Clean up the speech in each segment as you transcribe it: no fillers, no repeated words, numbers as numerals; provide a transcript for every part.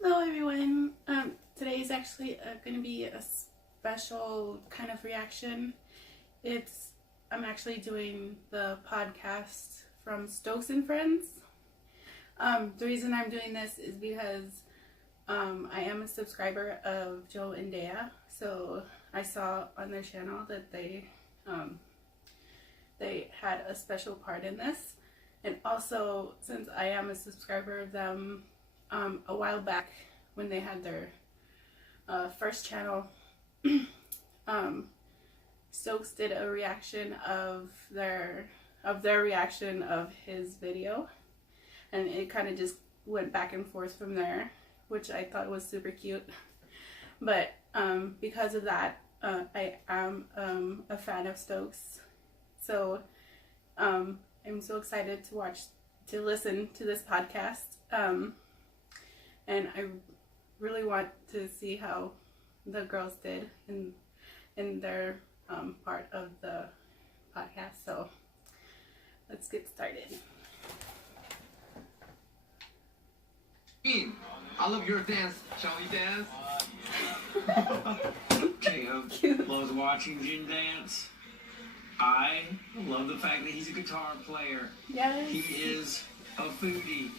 Hello everyone. Today is actually going to be a special kind of reaction. I'm actually doing the podcast from Stoke&Friends. The reason I'm doing this is because I am a subscriber of Jo&Deya. So I saw on their channel that they had a special part in this. And also, since I am a subscriber of them, a while back when they had their first channel, Stokes did a reaction of their reaction of his video, and it kind of just went back and forth from there, which I thought was super cute. But because of that, I am a fan of Stokes, so I'm so excited to listen to this podcast. And I really want to see how the girls did in their part of the podcast. So let's get started. I love your dance. Shall we dance? Jo loves watching Jin dance. I love the fact that he's a guitar player. Yes. He is a foodie.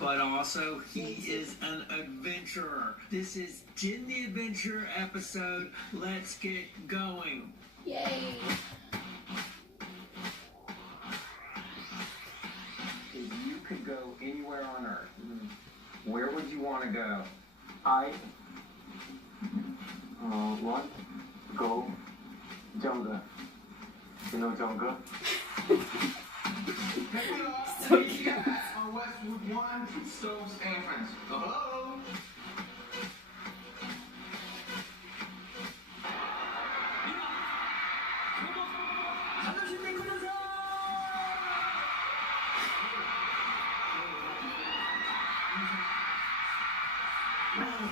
But also, he is an adventurer. This is Jin the Adventurer episode. Let's get going. Yay. If you could go anywhere on Earth, where would you want to go? I want to go jungle. You know jungle? So cute. On Westwood 1, Stoke&Friends. Hello?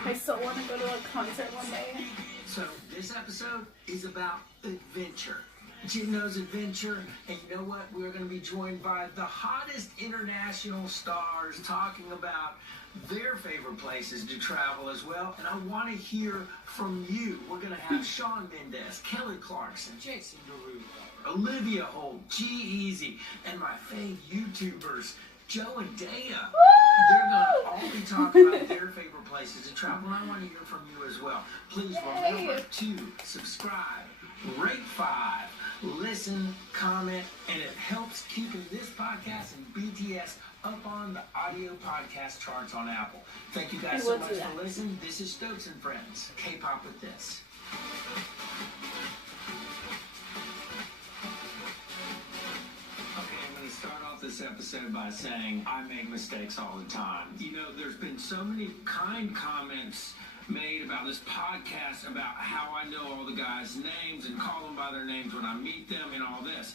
I so want to go to a concert one day. So, this episode is about adventure. Jin knows adventure, and you know what? We're going to be joined by the hottest international stars talking about their favorite places to travel as well. And I want to hear from you. We're going to have Shawn Mendes, Kelly Clarkson, Jason Derulo, Olivia Holt, G-Eazy, and my fave YouTubers, Jo&Deya. They're going to all be talking about their favorite places to travel, and I want to hear from you as well. Please remember to subscribe, rate 5, listen, comment, and it helps keeping this podcast and BTS up on the audio podcast charts on Apple. Thank you guys so much for listening. This is Stoke&Friends, K-pop with this. Start off this episode by saying I make mistakes all the time. You know, there's been so many kind comments made about this podcast about how I know all the guys' names and call them by their names when I meet them and all this.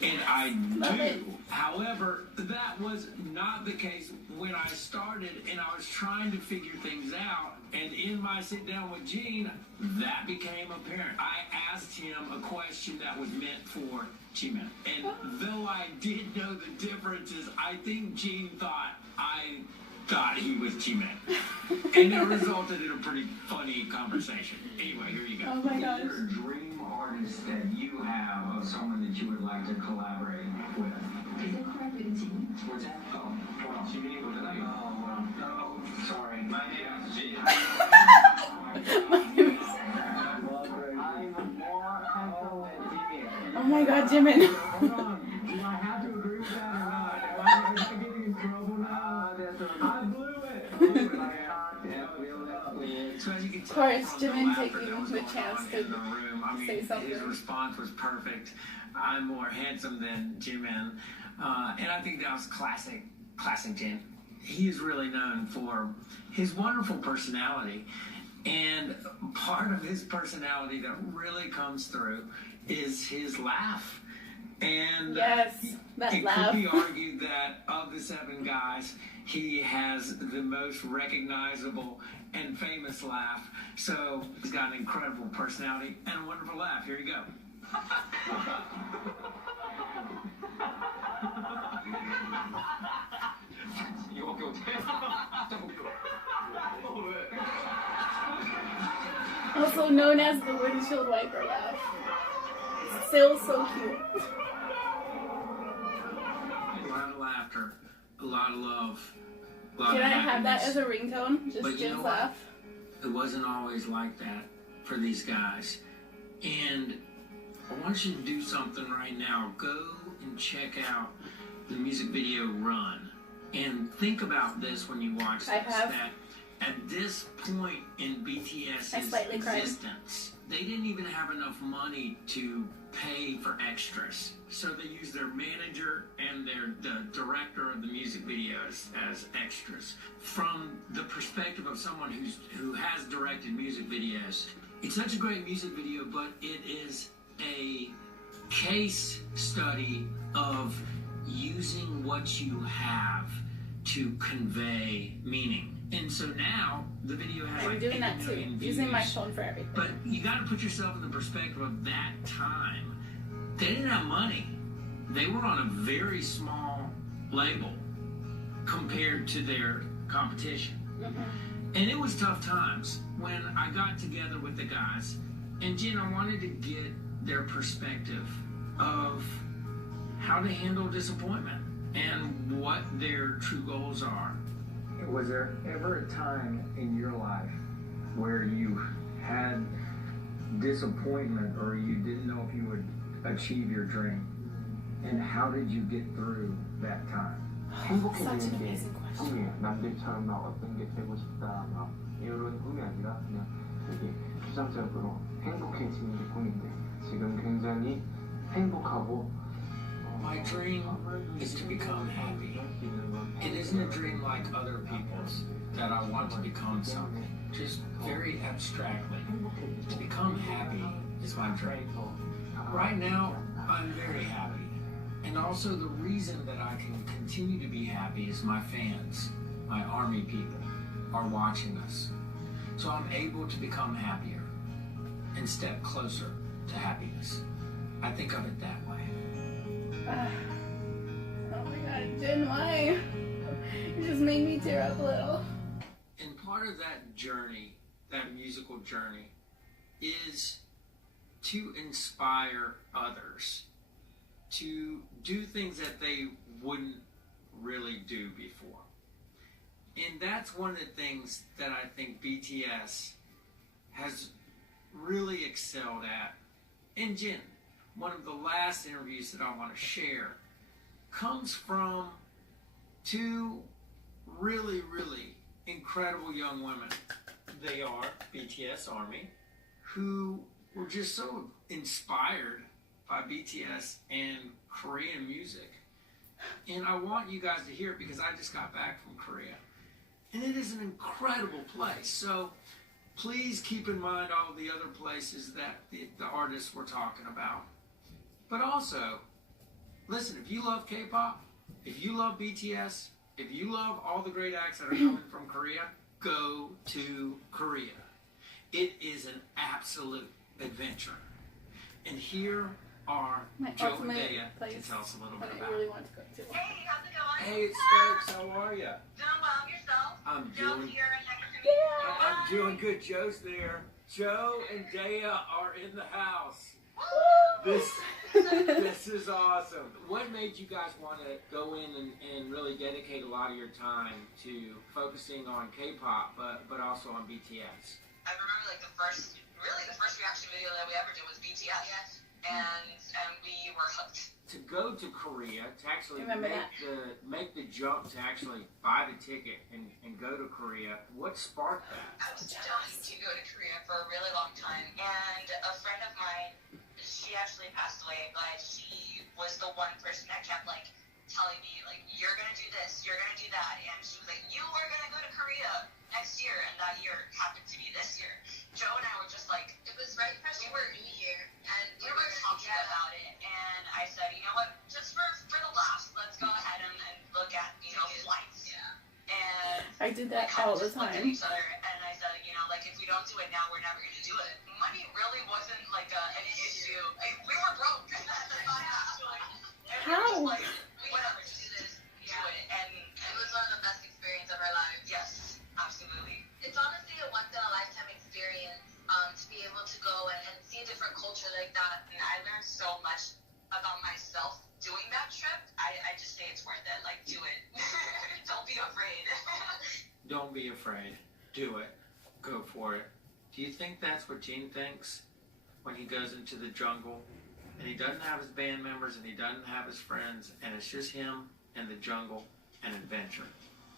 And I do. However, that was not the case when I started and I was trying to figure things out. And in my sit down with Gene, that became apparent. I asked him a question that was meant for Jimin. And though I did know the differences, I think Gene thought I thought he was Jimin. And it resulted in a pretty funny conversation. Anyway, here you go. Oh my gosh. Is there a dream artist that you have of someone that you would like to collaborate with? What's that? Oh, well, Jimin was tonight. Oh, no, sorry. My name is Jin. I'm more handsome than Jimin. Oh my god, Jimin. Hold on. Do I have to agree with that or not? Am I getting in trouble now? I blew it. So as you can tell, Of course, from the Jimin laughter taking that was the going chance on to in the room, I mean, say something. his response was perfect. I'm more handsome than Jimin. And I think that was classic Jin. He is really known for his wonderful personality. And part of his personality that really comes through is his laugh. And Yes, that it laugh. could be argued that of the 7 guys, he has the most recognizable and famous laugh. So he's got an incredible personality and a wonderful laugh. Here you go. You won't go down. Also known as the windshield wiper laugh. Still so cute. A lot of laughter, a lot of love, a lot Can of I have that happiness. as a ringtone? Just But you Jen's know what? laugh. It wasn't always like that for these guys. And I want you to do something right now. Go and check out the music video Run. And think about this when you watch this. I have. That at this point in BTS's I slightly cried. existence, they didn't even have enough money to pay for extras. So they used their manager and the director of the music videos as extras. From the perspective of someone who has directed music videos, it's such a great music video, but it is a case study of using what you have to convey meaning. And so now the video has I'm like doing 8 that too. million views. Using my phone for everything. But you got to put yourself in the perspective of that time. They didn't have money. They were on a very small label compared to their competition. And it was tough times when I got together with the guys. And Jen, I wanted to get their perspective of how to handle disappointment and what their true goals are. Was there ever a time in your life where you had disappointment or you didn't know if you would achieve your dream? And how did you get through that time? Such an 행복해지는 게 amazing question. 꿈이에요. 남들처럼 막 어떤 게 되고 싶다 막 이런 꿈이 아니라 그냥 되게 추상적으로 행복해지는 게 꿈인데 지금 굉장히 행복하고 My dream is to become happy. It isn't a dream like other people's that I want to become something. Just very abstractly. To become happy is my dream. Right now, I'm very happy. And also the reason that I can continue to be happy is my fans, my army people, are watching us. So I'm able to become happier and step closer to happiness. I think of it that way. Oh my god, Jen, why? You just made me tear up a little. And part of that journey, that musical journey, is to inspire others to do things that they wouldn't really do before. And that's one of the things that I think BTS has really excelled at. And Jen, one of the last interviews that I want to share comes from two really, really incredible young women. They are BTS Army, who were just so inspired by BTS and Korean music. And I want you guys to hear it because I just got back from Korea. And it is an incredible place. So please keep in mind all the other places that the artists were talking about. But also, listen, if you love K-pop, if you love BTS, if you love all the great acts that are coming from Korea, go to Korea. It is an absolute adventure. And here are My Jo and ultimate Deya place to tell us a little bit that about I really it. want to go to. Hey, how's it going? Hey, it's Stokes. How are you? Doing well, yourself? I'm Joe's doing. here and next to me. I'm doing good. Joe's there. Jo and Deya are in the house. This is awesome. What made you guys want to go in and really dedicate a lot of your time to focusing on K-pop, but also on BTS? I remember like the first reaction video that we ever did was BTS. Yes. And we were hooked. To go to Korea, to actually Remember make the jump to actually buy the ticket and go to Korea, what sparked that? I was dying to go to Korea for a really long time. And a friend of mine, she actually passed away, but she was the one person that kept like telling me like, you're gonna do this, you're gonna do that, and she was like, you are gonna go to Korea next year, and that year happened to be this year. Joe and I were just like, it was right freshman year, and we were talking about it, and I said, you know what, just for the laughs, let's go ahead and look at, flights. Yeah. And I did we that kind all of the just looked at time. each other, and I said, like if we don't do it now, we're never gonna do it. Money really wasn't like an issue. We were broke at the time, actually. And we were How? just like, whatever, just do this, do it. And it was one of the best experiences of our lives. Yes, absolutely. It's honestly a once in a lifetime experience to be Don't be afraid. Do it. Go for it. Do you think that's what Gene thinks when he goes into the jungle and he doesn't have his band members and he doesn't have his friends and it's just him and the jungle and adventure?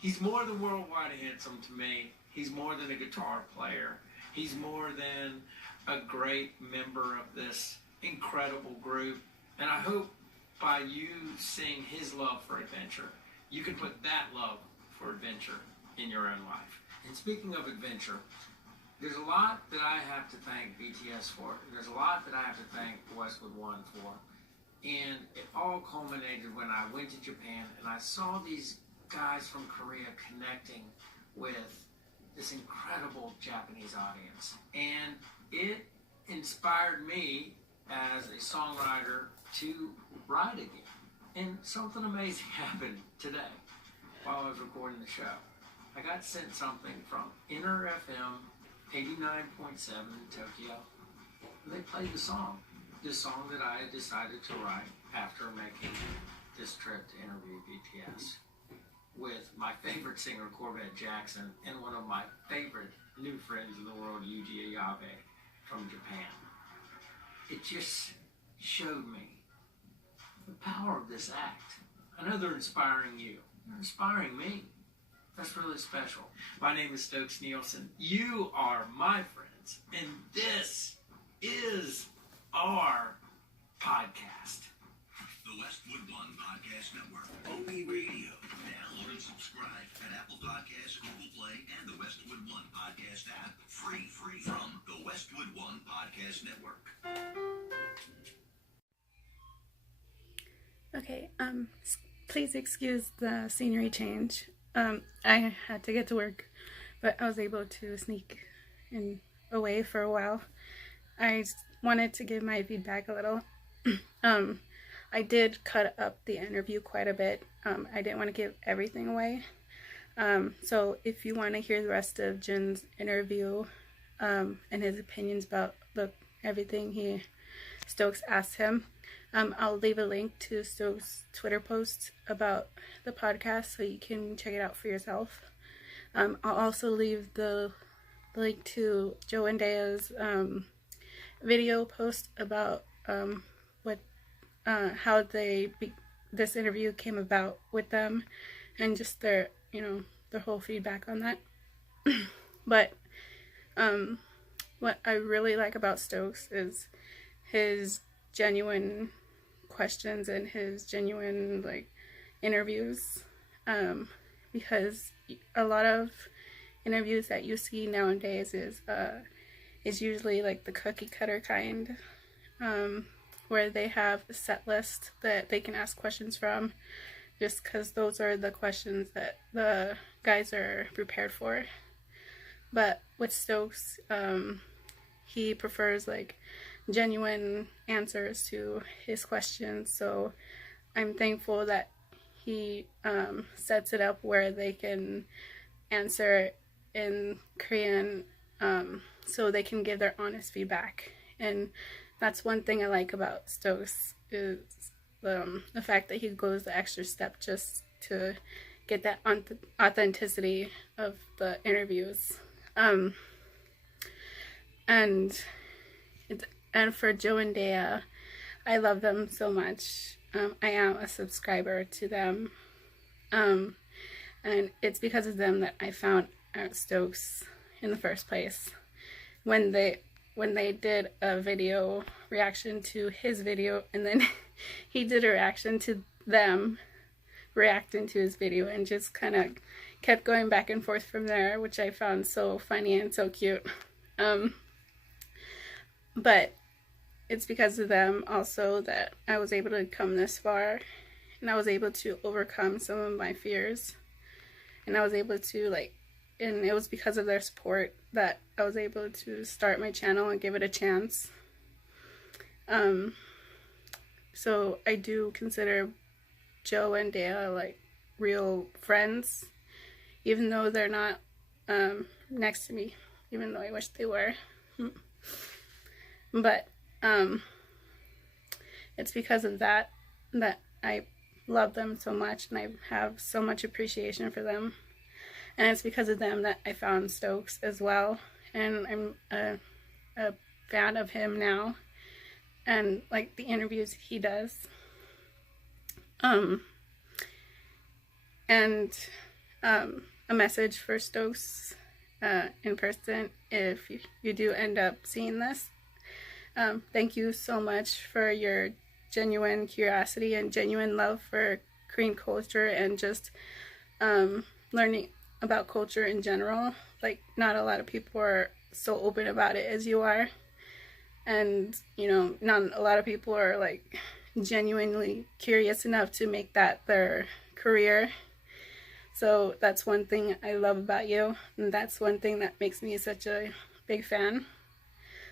He's more than worldwide handsome to me. He's more than a guitar player. He's more than a great member of this incredible group. And I hope by you seeing his love for adventure, you can put that love for adventure in your own life. And speaking of adventure, there's a lot that I have to thank BTS for. There's a lot that I have to thank Westwood One for. And it all culminated when I went to Japan and I saw these guys from Korea connecting with this incredible Japanese audience. And it inspired me as a songwriter to write again. And something amazing happened today while I was recording the show. I got sent something from Inner FM 89.7 in Tokyo. And they played the song that I had decided to write after making this trip to interview BTS with my favorite singer, Corvette Jackson, and one of my favorite new friends in the world, Yuji Ayabe from Japan. It just showed me the power of this act. I know they're inspiring you. They're inspiring me. That's really special. My name is Stokes Nielsen. You are my friends, and this is our podcast. The Westwood One Podcast Network. OP Radio. Download and subscribe at Apple Podcasts, Google Play, and the Westwood One Podcast app. Free from the Westwood One Podcast Network. Okay, please excuse the scenery change. I had to get to work, but I was able to sneak in away for a while. I wanted to give my feedback a little. I did cut up the interview quite a bit. I didn't want to give everything away. So if you want to hear the rest of Jin's interview and his opinions about everything Stokes asked him, I'll leave a link to Stokes' Twitter post about the podcast so you can check it out for yourself. I'll also leave the link to Jo&Deya's video post about how this interview came about with them and just their whole feedback on that. But what I really like about Stokes is his genuine questions and his genuine interviews, because a lot of interviews that you see nowadays is usually like the cookie cutter kind, where they have a set list that they can ask questions from just because those are the questions that the guys are prepared for. But with Stokes, he prefers genuine answers to his questions, so I'm thankful that he sets it up where they can answer in Korean, so they can give their honest feedback. And that's one thing I like about Stokes is the fact that he goes the extra step just to get that authenticity of the interviews. And for Jo&Deya, I love them so much. I am a subscriber to them. And it's because of them that I found out Stokes in the first place. When they did a video reaction to his video, and then he did a reaction to them reacting to his video, and just kind of kept going back and forth from there, which I found so funny and so cute. But it's because of them also that I was able to come this far, and I was able to overcome some of my fears, and I was able to and it was because of their support that I was able to start my channel and give it a chance. So I do consider Jo and Deya real friends, even though they're not next to me, even though I wish they were. But it's because of that I love them so much, and I have so much appreciation for them. and it's because of them that I found Stokes as well, and I'm a fan of him now, and like the interviews he does. A message for Stokes in person, if you do end up seeing this. Thank you so much for your genuine curiosity and genuine love for Korean culture and just learning about culture in general. Like, not a lot of people are so open about it as you are, and you know, not a lot of people are like genuinely curious enough to make that their career. So that's one thing I love about you, and that's one thing that makes me such a big fan.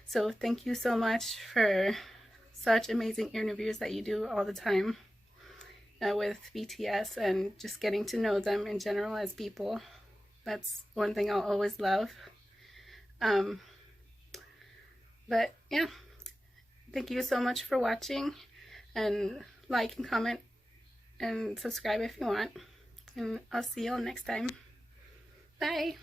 So thank you so much for such amazing interviews that you do all the time with BTS, and just getting to know them in general as people. That's one thing I'll always love. But yeah, thank you so much for watching, and like and comment and subscribe if you want. And I'll see you all next time. Bye!